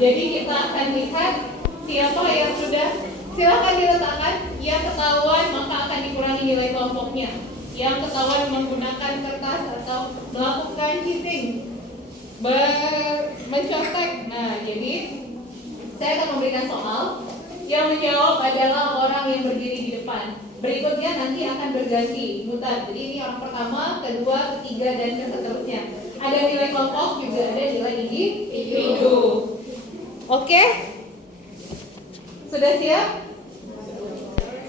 jadi kita akan lihat siapa yang sudah. Silakan diletakkan. Yang ketahuan maka akan dikurangi nilai kelompoknya. Yang ketahuan menggunakan kertas atau melakukan cheating, mencontek. Nah, jadi saya akan memberikan soal. Yang menjawab adalah orang yang berdiri di depan. Berikutnya nanti akan berganti mutar. Jadi ini orang pertama, kedua, ketiga, dan seterusnya. Ada nilai kelompok, juga ada nilai individu. Oke? Sudah siap?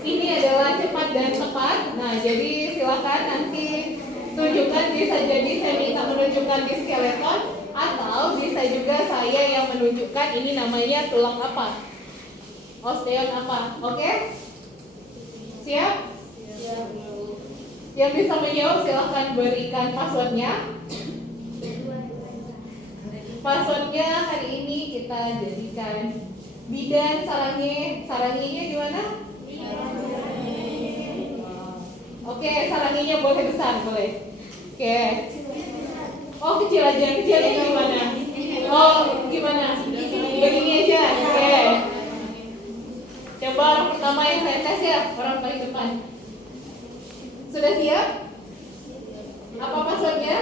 Ini adalah cepat dan tepat. Nah, jadi silakan nanti tunjukkan. Bisa jadi saya minta menunjukkan di skeleton, atau bisa juga saya yang menunjukkan ini namanya tulang apa, osteon apa. Oke? Siap? Siap. Yang bisa menjawab silahkan berikan passwordnya. Passwordnya hari ini kita jadikan bidan sarangi. Saranginya gimana? Oke, saranginya boleh besar, boleh. Oke. Oh, kecil aja. Kecilnya gimana? Oh, gimana? Begini aja. Oke. Coba orang pertama yang saya tes ya, orang paling depan. Sudah siap? Apa passwordnya?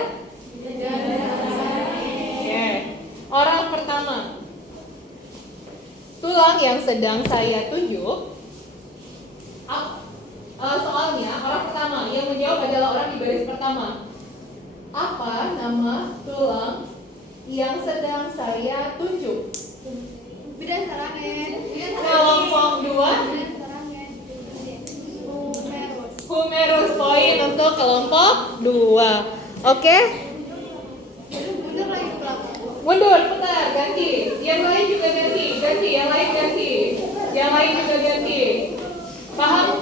Oke. Orang pertama. Tulang yang sedang saya tunjuk. Soalnya orang pertama yang menjawab adalah orang di baris pertama. Apa nama tulang yang sedang saya tunjuk? Bidan sarangen. Kelompok 2. Humerus, poin untuk kelompok 2. Oke? Mundur, putar, ganti. Yang lain juga ganti, yang lain ganti. Yang lain juga ganti. Paham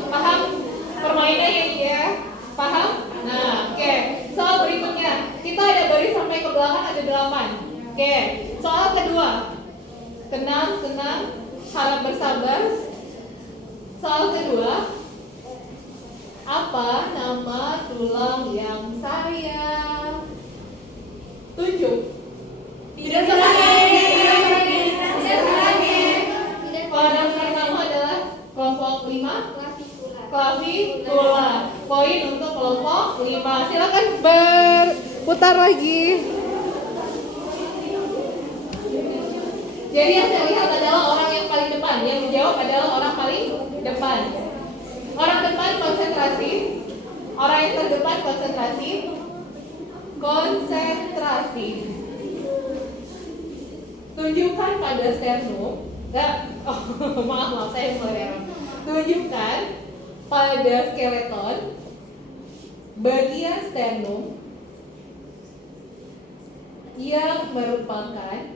permainannya ya? Paham? Nah, oke. Soal berikutnya, kita ada baris sampai ke belakang ada 8. Oke. Soal kedua. Tenang, harap bersabar. Soal kedua. Apa nama tulang yang saya tunjuk? Bidan sarangen. Orang pertama adalah kelompok 5. Clavicula. Poin untuk kelompok 5. Silakan berputar lagi. Jadi yang saya lihat adalah orang yang paling depan. Yang menjawab adalah orang paling depan. Orang depan konsentrasi. Orang yang terdepan konsentrasi. Konsentrasi. Tunjukkan pada sternum. Maaf, saya mulai. Tunjukkan pada skeleton bagian sternum yang merupakan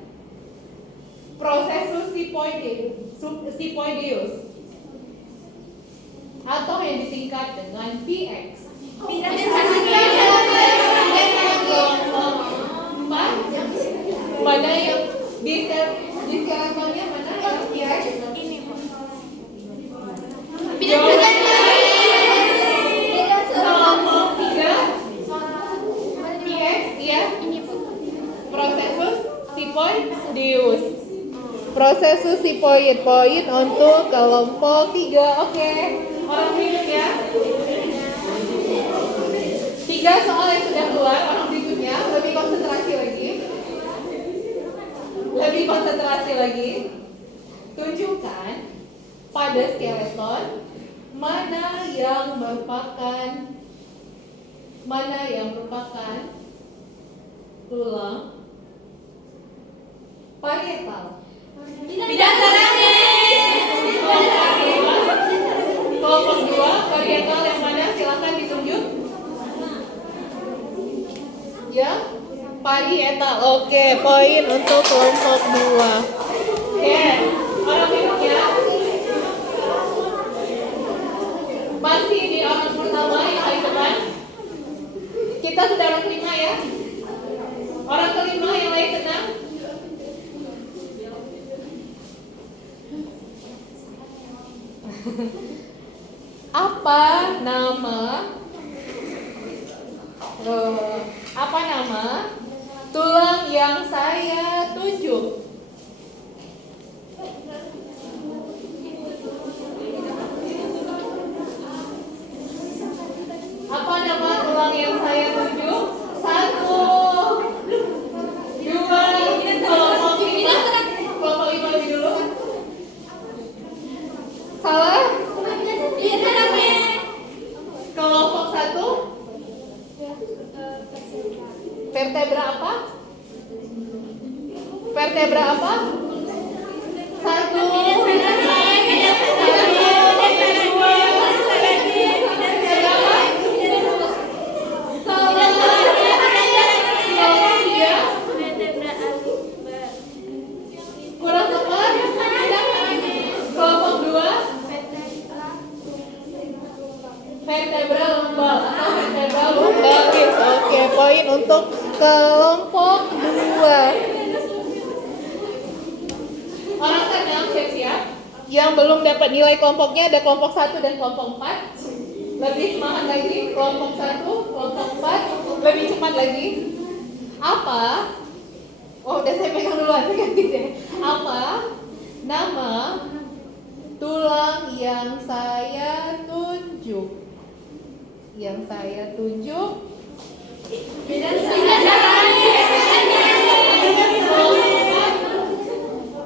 processus sipoideus atau yang disingkat dengan PX. Pada yang di skeletonnya mana yang PX? Kelompok 3 PX, ya. Processus sipoideus. Processus sipoid, poin untuk kelompok 3. Oke. Orang berikutnya. 3 soal yang sudah keluar. Orang berikutnya lebih konsentrasi lagi. Tunjukkan pada skeleton mana yang merupakan tulang parietal. Bidan sarangen. Kelompok 2 parietal yang mana? Silakan ditunjuk. Ya, parietal. Oke, poin untuk kelompok 2. Oke, orang berikutnya. Masih di orang pertama yang paling depan. Kita sudah orang kelima ya. Orang kelima yang lain tenang. Apa nama tulang yang saya tunjuk? Vertebra apa? Satu. Kurang tepat. Kelompok 2. Vertebra lumbal atau vertebra lumbalis. Oke, poin untuk kelompok 2. Orang tenang, siap-siap. Yang belum dapat nilai kelompoknya ada kelompok 1 dan kelompok 4. Lebih semangat lagi, kelompok 1, kelompok 4. Lebih cepat lagi. Apa? Oh, udah saya pegang duluan, saya ganti deh. Apa nama tulang yang saya tunjuk? Yang saya tunjuk.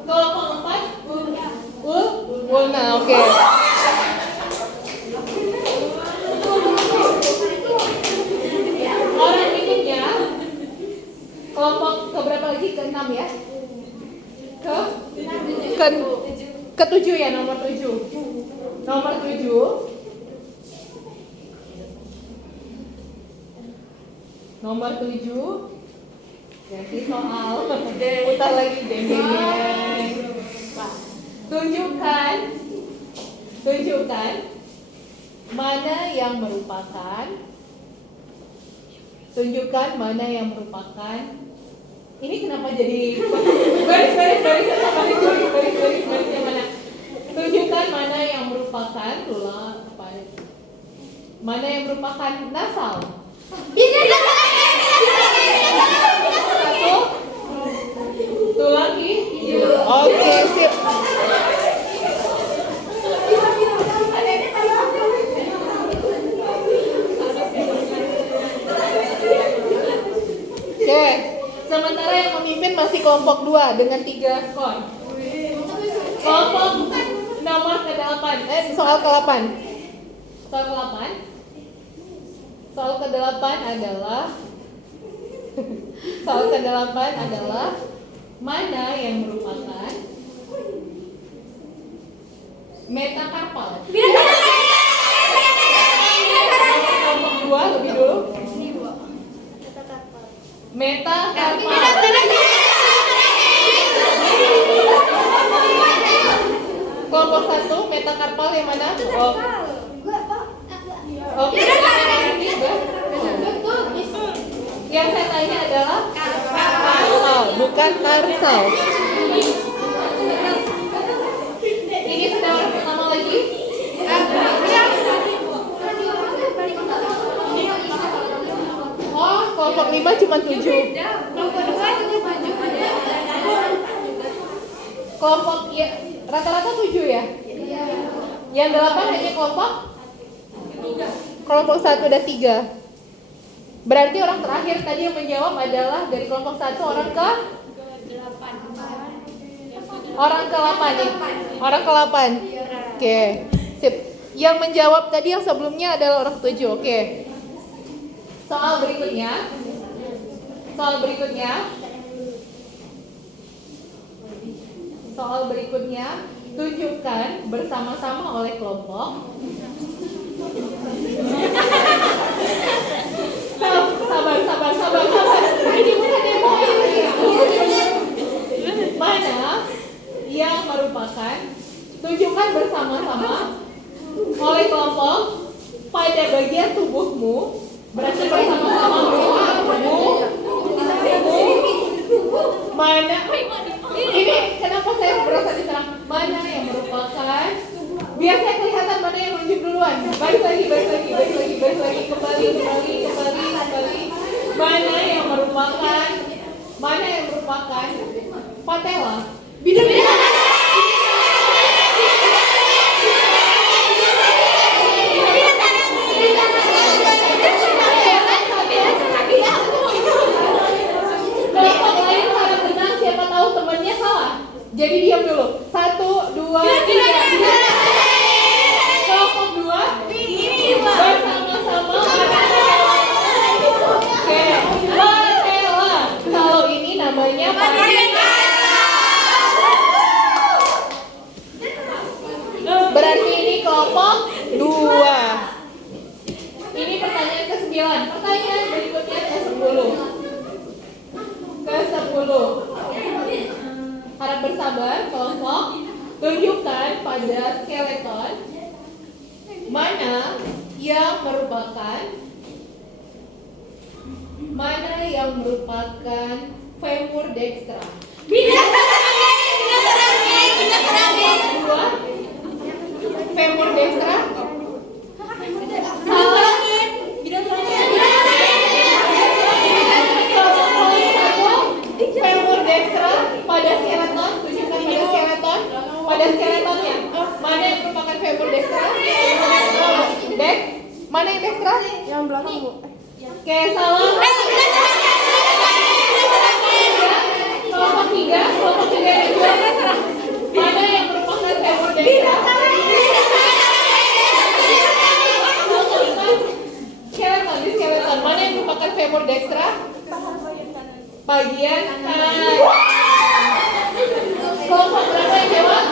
Kelompok 4. Ulna, oke. Orang berikutnya. Kelompok keberapa lagi? Ke-6 ya? Ke-7 ya, nomor 7. Nomor 7. Nomor 7. Ganti soal. Putar lagi deng. Tunjukkan mana yang merupakan. Tunjukkan mana yang merupakan. Ini kenapa jadi baris yang mana? Tunjukkan mana yang merupakan tulang apa? Mana yang merupakan nasal? Satu. Tulang hidung. Oke, sip. Oke, sementara yang memimpin masih kelompok 2 dengan 3 skor. Kelompok nomor ke-8, soal ke-8. Soal ke-8. Soal ke-8 adalah soal ke-8 adalah mana yang merupakan metakarpal. Kelompok 2 lebih dulu. Metakarpal. Kelompok 1 metakarpal yang mana? Oh. Oke. Yang saya tanya adalah karpal, bukan tarsal. Ini sudah orang pertama lagi. Oh, kelompok 5 cuma 7. Kelompok ya, rata-rata 7 ya? Yang 8 hanya kelompok 1 dan 3. Berarti orang terakhir tadi yang menjawab adalah dari kelompok 1 orang ke 8 nih. Orang ke 8. Oke. Sip. Yang menjawab tadi yang sebelumnya adalah orang 7. Oke. Soal berikutnya tunjukkan bersama-sama oleh kelompok. Sabar. Ini bukan demo ini. Mana yang merupakan tunjukkan bersama-sama oleh kelompok pada bagian tubuhmu. Berarti bersama-sama tubuh. Mana? Ini kenapa saya berasa diserang? Mana yang merupakan? Biar saya kelihatan mana yang nunjuk duluan. Balik lagi, kembali. Mana yang merupakan patella? Bidang. Kelompok lain harap tenang, siapa tahu temannya salah. Jadi diam dulu. 1, 2, 3. Kelompok 2 bersama-sama. Oke, patella. Kalau ini namanya patella. sabar kelompok. Tunjukkan pada skeleton mana yang merupakan femur dextra. Bidang serangin. Dua, femur dextra. Femur dextra pada skeleton, tunjukkan pada skeleton. Pada skeletonnya, mana yang merupakan femur dextra? Mana yang dextra? Yang belakang, Bu. Oke, salah. Kelompok tiga yang juara. Mana yang merupakan femur dextra? Skeleton. Mana yang merupakan femur dextra? Bagian kanan. Kelompok berapa yang jawab?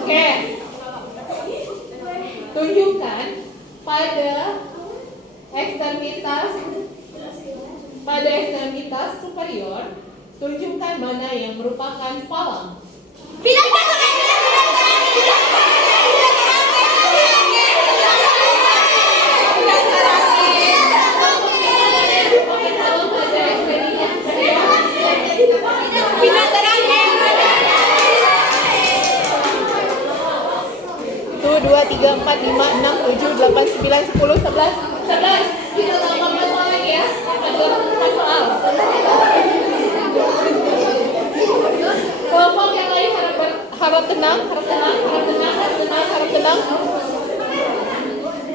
Oke. Tunjukkan pada ekstremitas superior, tunjukkan mana yang merupakan palang. Itu 2, 3, 4, 5, 6, 7, 8, 9, 10, 11. Kita tambah soal lagi ya. Ada 4 soal. Kelompok yang lain harap tenang.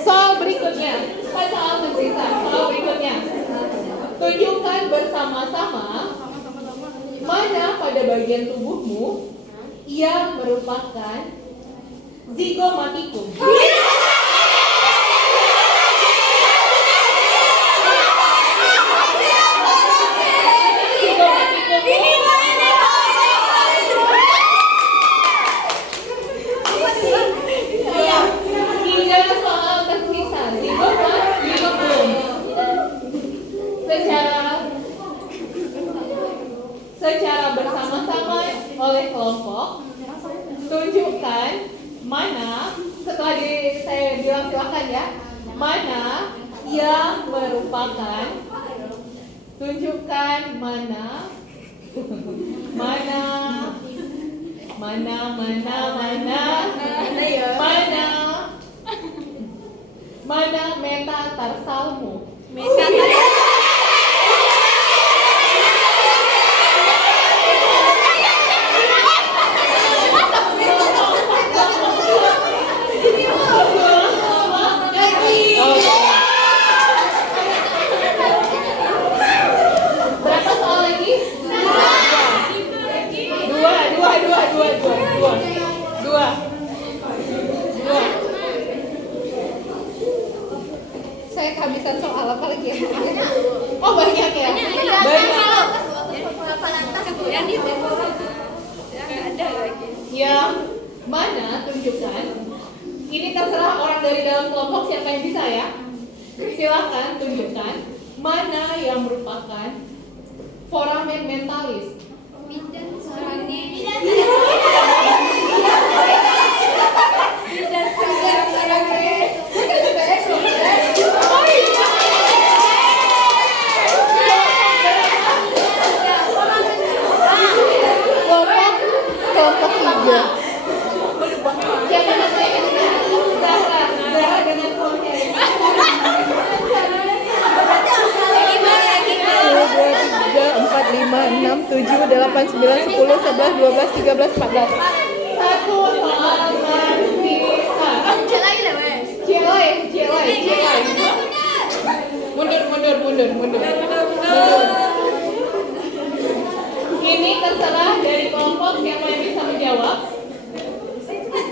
Soal berikutnya. Soal berikutnya. Tunjukkan bersama-sama mana pada bagian tubuhmu yang merupakan zygomatikum. Tiga soal tersisa. Zygomatikum. Secara bersama-sama oleh kelompok, tunjukkan mana, setelah saya bilang silakan ya, mana yang merupakan, tunjukkan mana metatarsalmu. Berapa soal lagi? Dua. Saya kehabisan soal apa lagi ya? Oh banyak ya? Banyak. Yang mana tunjukkan? Ini terserah orang dari dalam kelompok siapa yang bisa ya. Silakan tunjukkan mana yang merupakan foramen mentalis. Kelompok tiga. Siapa namanya? Zahra dengan kelompoknya. 5, 6, 7, 8, 9, 10, 11, 12, 13, 14. Satu soal tersisa. Cilai. Mundur. Ini terserah dari kelompok siapa yang bisa menjawab.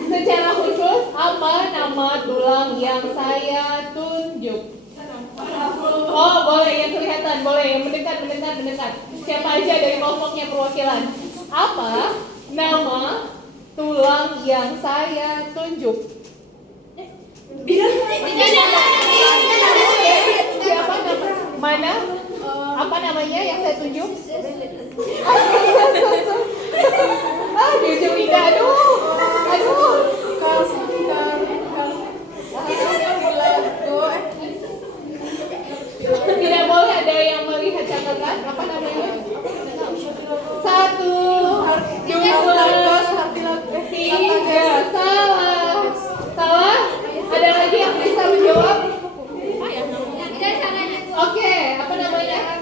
Secara khusus, apa nama tulang yang saya tunjuk? Oh, boleh yang kelihatan, boleh yang mendekat. Siapa aja dari kelompoknya perwakilan? Apa nama tulang yang saya tunjuk? Siapa nama? Mana? Apa namanya yang saya tunjuk? Dia Jowika. Aduh. Tidak boleh ada yang melihat catatan. Apa namanya? 1, 2, 3. Salah. Ada lagi yang bisa menjawab? Oke, apa namanya?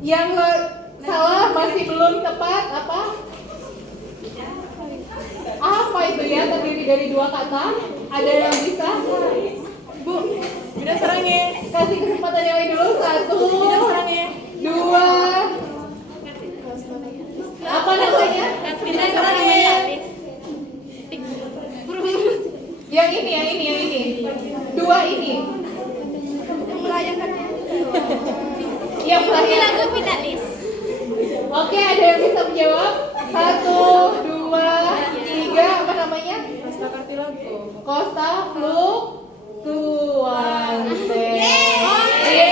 Yang salah masih belum tepat apa? Apa itu ya? Terdiri dari 2 kata. Ada yang bisa? Bu, Bida serangnya. kasih kesempatan yang lain dulu. 1, 2. Apa namanya? Bida serangnya. Yang ini. 2 ini. Yang merayakannya. Yang terakhir. Lagu finalis. Oke, ada yang bisa menjawab? 1, 2, 3. Apa namanya? Costa Fluctuante. Oke,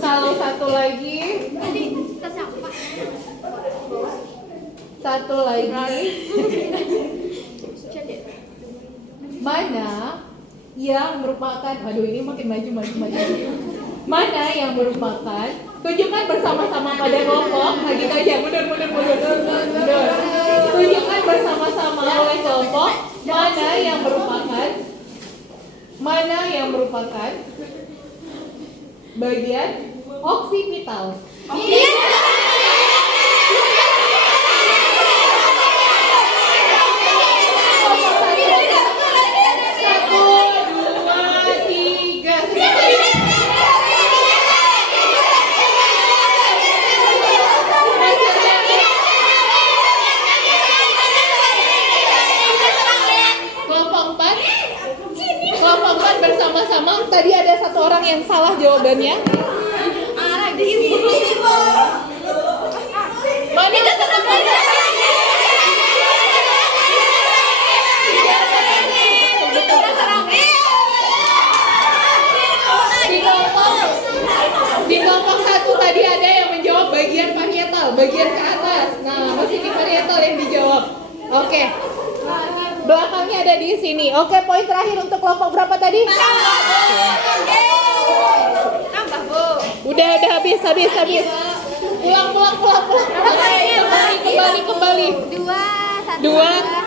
kalau satu lagi. Mana yang merupakan, aduh ini makin maju. Mana yang merupakan, tunjukkan bersama-sama pada kelompok. Nah gitu aja, mundur. Tunjukkan bersama-sama oleh kelompok mana yang merupakan bagian oksipital. Bersama-sama, tadi ada 1 orang yang salah jawabannya. Mana? Di kelompok 1 tadi ada yang menjawab bagian parietal, bagian ke atas. Nah, masih di parietal yang dijawab. Oke. Belakangnya ada di sini. Oke, poin terakhir untuk kelompok berapa tadi? Tambah, Bu. Udah habis. Pulang. Kembali. 2.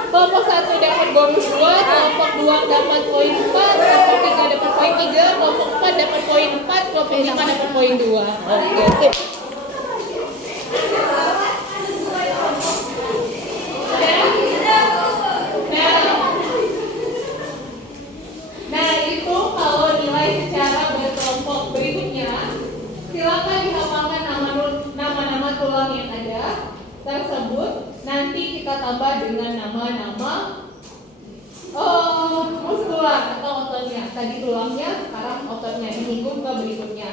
Kelompok 1 dapat bonus 2, kelompok 2 dapat poin 4, kelompok 3 dapat poin 3, kelompok 4 dapat poin 4, kelompok 5 dapat poin 2. Oke, sip. Nah, itu kalau nilai secara berkelompok. Berikutnya, silakan dihafalkan nama-nama tulang yang ada tersebut. Nanti kita tambah dengan nama-nama muskular atau ototnya. Tadi tulangnya, sekarang ototnya. Disinggung ke berikutnya.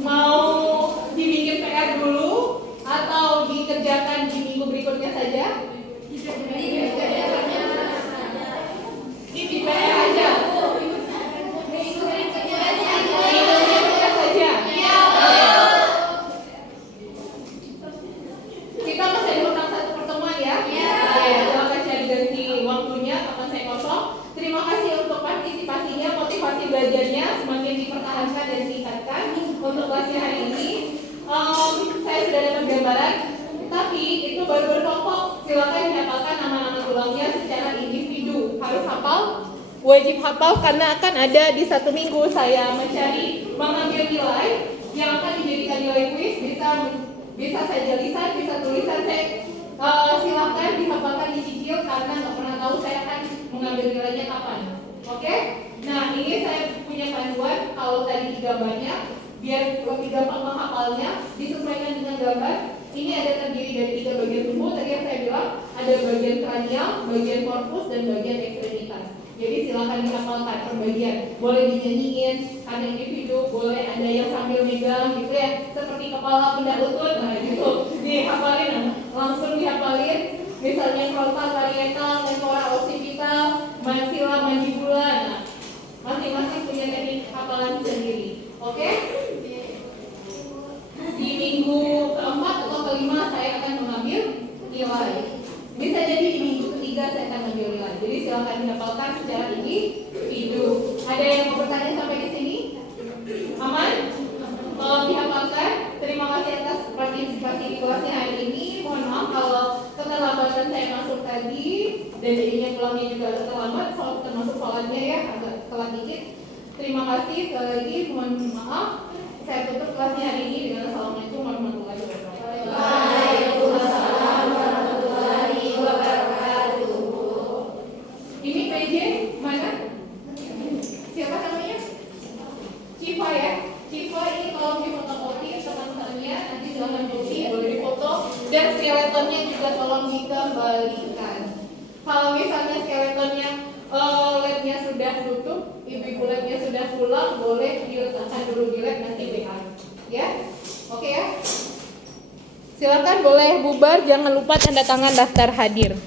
Mau dibikin PR dulu atau dikerjakan di minggu berikutnya saja? Di PR aja. Minggu berikutnya saja. Kita masih ada utang 1 pertemuan ya. Silakan cari ganti waktunya kapan saya kosong. Terima kasih untuk partisipasinya, motivasi belajarnya semakin dipertahankan dan ditingkatkan untuk kelasnya hari ini. Saya sudah dapat gambaran, tapi itu baru berkelompok. Silakan dihafalkan nama-nama tulangnya secara individu. Harus hafal, wajib hafal karena akan ada di 1 minggu saya mengambil nilai yang akan dijadikan nilai kuis. Bisa saja lisan, bisa tulisan. Silakan dihafalkan, dicicil karena nggak pernah tahu saya akan mengambil nilainya kapan. Oke? Nah, ini saya punya panduan. Kalau tadi 3 banyak, biar lebih gampang menghafalnya, disesuaikan dengan gambar. Ini ada terdiri dari 3 bagian tubuh. Tadi yang saya bilang ada bagian kranial, bagian korpus, dan bagian ekstremitas. Jadi silakan dihafalkan pembagian. Boleh dinyanyiin, ada individu, boleh ada yang sambil megang gitu ya. Seperti kepala benda lutut, nah gitu. Dihafalin, langsung dihafalin. Misalnya frontal, parietal, temporal, occipital, maxilla, mandibula. Nah, masing-masing punya teknik hafalan sendiri. Oke? Di minggu keempat atau kelima saya akan mengambil nilai. Bisa jadi di minggu ketiga saya akan mengambil nilai. Jadi silakan dihafalkan secara individu. Ada yang mau bertanya sampai di sini? Aman? Tolong dihafalkan. Terima kasih atas partisipasi di kelasnya hari ini. Mohon maaf kalau keterlambatan saya masuk tadi dan jadinya pulangnya juga agak terlambat, termasuk sholatnya ya agak telat dikit. Terima kasih sekali lagi. Mohon maaf. Saya tutup kelasnya hari ini dengan assalamualaikum warahmatullahi wabarakatuh. Waalaikumsalam warahmatullahi wabarakatuh. Ini PJ mana? Siapa namanya? Civa ya. Civa ini tolong difotokopi teman-temannya. Nanti silahkan kopi, boleh difoto. Dan skeletonnya juga tolong dikembalikan. Kalau misalnya skeletonnya labnya sudah tutup, ibu-ibu labnya sudah pulang, boleh diletakkan dulu di lab nanti WA. Ya, oke ya. Silakan boleh bubar, jangan lupa tanda tangan daftar hadir.